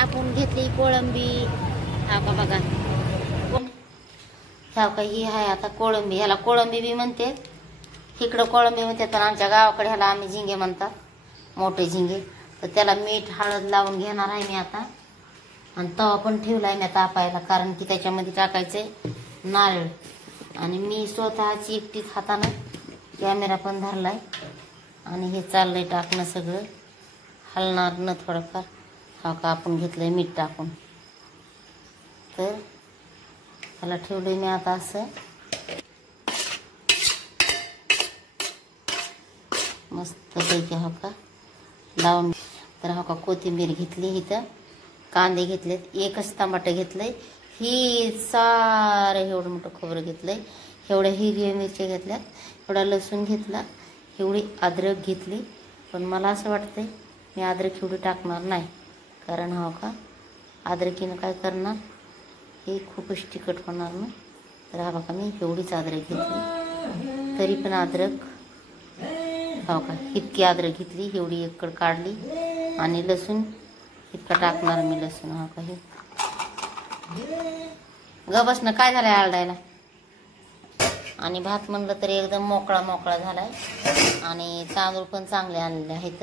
आपण घेतली कोळंबी. हा का बघा, ह्या का ही आहे आता कोळंबी. ह्याला कोळंबी बी म्हणते, इकडं कोळंबी म्हणते, तर आमच्या गावाकडे ह्याला आम्ही झिंगे म्हणतात, मोठे झिंगे. तर त्याला मीठ हळद लावून घेणार आहे मी आता. आणि तवा पण ठेवलाय मी तापायला, कारण की त्याच्यामध्ये टाकायचंय नारळ. आणि मी स्वतःची एकटीच हातानं कॅमेरा पण धरलाय. आणि हे चाललंय टाकणं सगळं, हलणार न थोडंफार. हा का आपण घेतलंय मीठ टाकून. तर ह्याला ठेवलंय मी आता असं मस्त पैकी. हो का लावून. तर हो का कोथिंबीर घेतली, इथं कांदे घेतलेत, एकच टमाटर घेतलंय, ही सारं एवढं मोठं खोबरं घेतलंय, एवढ्या हिरव्या मिरच्या घेतल्यात, एवढा लसूण घेतला, एवढी अद्रक घेतली. पण मला असं वाटतंय मी अद्रक एवढी टाकणार नाही, कारण हो का अद्रकीनं काय करणार, हे खूपच तिखट होणार ना. तर हा बघा मी एवढीच अद्रक घेतली. तरी पण अद्रक हो का इतकी अद्रक घेतली, एवढी एकड काढली. आणि लसूण इतका टाकणार मी लसूण. हा का हे गबसनं काय झालंय आरडायला. आणि भात म्हणलं तर एकदम मोकळा मोकळा झालाय. आणि तांदूळ पण चांगले आणलेले आहेत.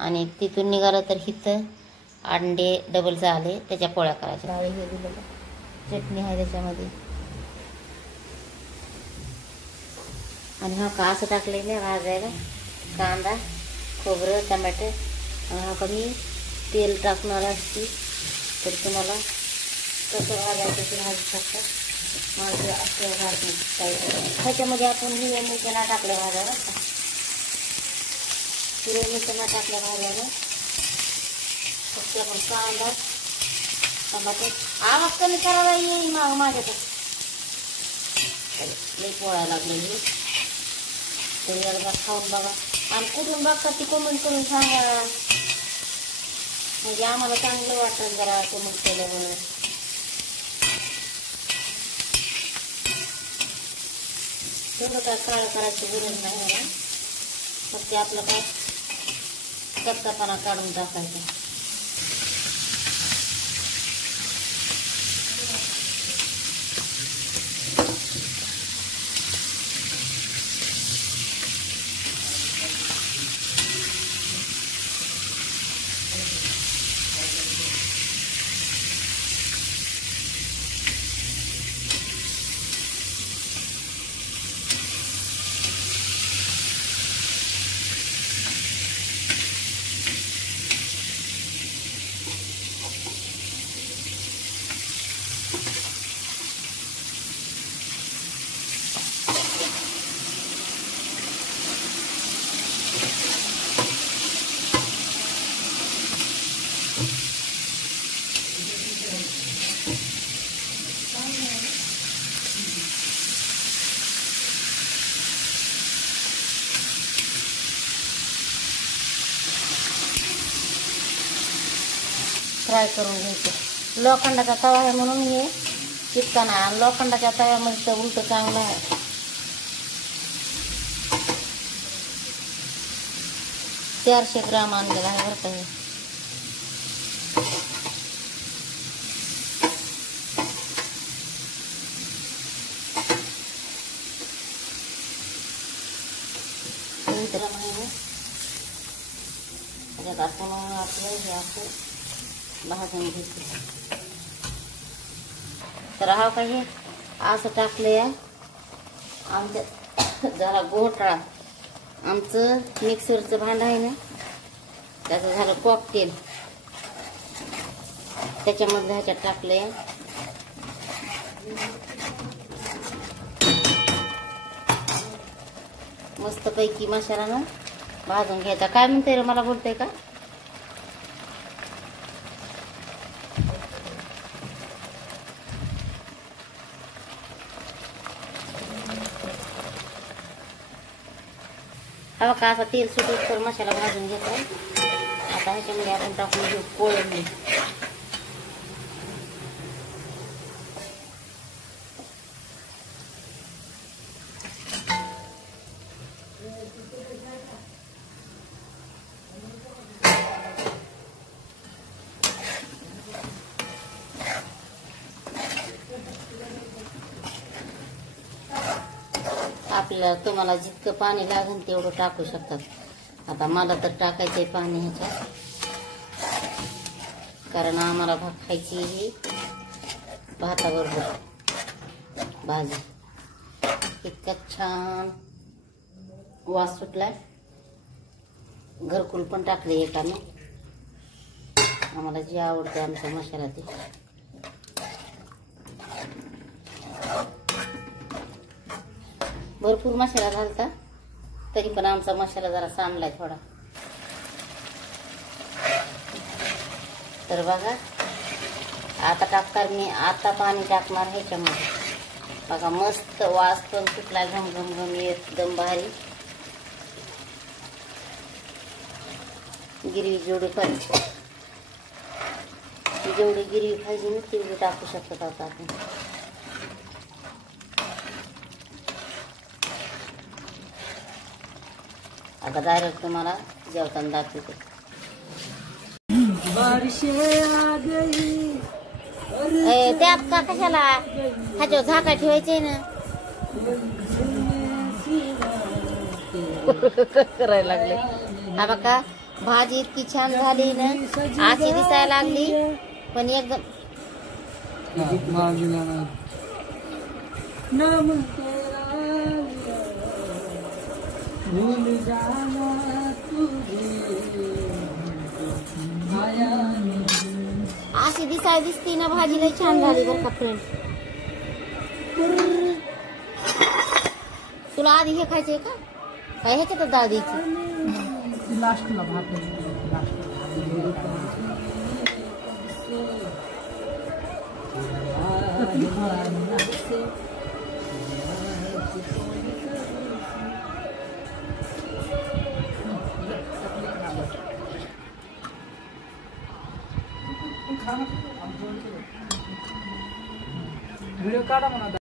आणि तिथून निघालं तर इथं अंडे डबल झाले, त्याच्या पोळ्या करायच्या. डाळी हे दिलेलं, चटणी आहे त्याच्यामध्ये. आणि हा का असं टाकलेलं भाजायला कांदा खोबरं टमाटर. आणि हा का मी तेल टाकणार असते, तर तुम्हाला कसं भाजायचं ते भाजू शकतात. माझं असं भाजून काय ह्याच्यामध्ये आपण हिरव्या मिरच्या नाही टाकल्या भाजायला, हिरव्या मिरच्या नाही टाकल्या भाजायला. फक्त आपण कांदा टमाटर. आवाज कमी करायला येईल मग माझ्याकडे लई पोळायला लागले. तरी एकदा खाऊन बघा, आणि कुठून बघता ती कमेंट करून सांगा, म्हणजे आम्हाला चांगलं वाटतं जरा कमेंट केलं म्हणून. थोडं काय काळं करायची गरज नाही मला, फक्त आपलं काय कच्चापणा काढून टाकायचा. फ्राय करून घ्यायचं. लोखंडाचा तवा आहे म्हणून हे चिटका नाही, आणि लोखंडाच्या तव्यामध्ये तर उलट चांगलं आहे. 400 ग्राम आणलेलं आहे बरं का हे. त्याच्यात आपण आपलं हे असं भाजून घेतो. तर हा काही असं टाकलंय आमच्या झाला घोटाळा. आमचं मिक्सरचं भांडं आहे ना, त्याचं झालं कॉकटेल, त्याच्यामध्ये ह्याच्यात टाकलंय. मस्त पैकी मसाला ना भाजून घ्यायचा. काय म्हणते रे, मला बोलतोय का? हा का असा तेल सुटून तर मसाला भाजून घेतो. आता ह्याच्यामध्ये आपण टाकून घेऊ कोळंबी. आपल्याला तुम्हाला जितकं पाणी लागेल तेवढं टाकू शकतात. आता मला तर टाकायचंय पाणी ह्याच्यात, कारण आम्हाला खायची ही भाताबरोबर भाजी. इतका छान वास सुटलाय. घरकुल पण टाकले एकाने, आम्हाला जे आवडते आमचा मसाला ते. भरपूर मसाला घालता, तरी पण आमचा मसाला जरा सांडलाय थोडा. तर बघा आता टाकणार मी, आता पाणी टाकणार ह्याच्यामध्ये. बघा मस्त वास पण सुटला, घम घम घम एकदम भारी. गिरवी जेवढी पाहिजे, जेवढी गिरवी पाहिजे ना तेवढी टाकू शकतात आता आपण. आता डायरेक्ट तुम्हाला जेवताना दाखवते. त्यात का कशाला ह्याच्यावर झाका ठेवायचंय ना. करायला लागले. हा बघा भाजी इतकी छान झाली ना, अशी दिसायला लागली पण एकदम अशी दिसती ना भाजी, लई छान झाली बरं का फ्रेंड. तुला आधी हे खायचंय का? काय ह्याच्यातच डाळ द्यायची लास्टला भात. व्हिडिओ काढा म्हणा.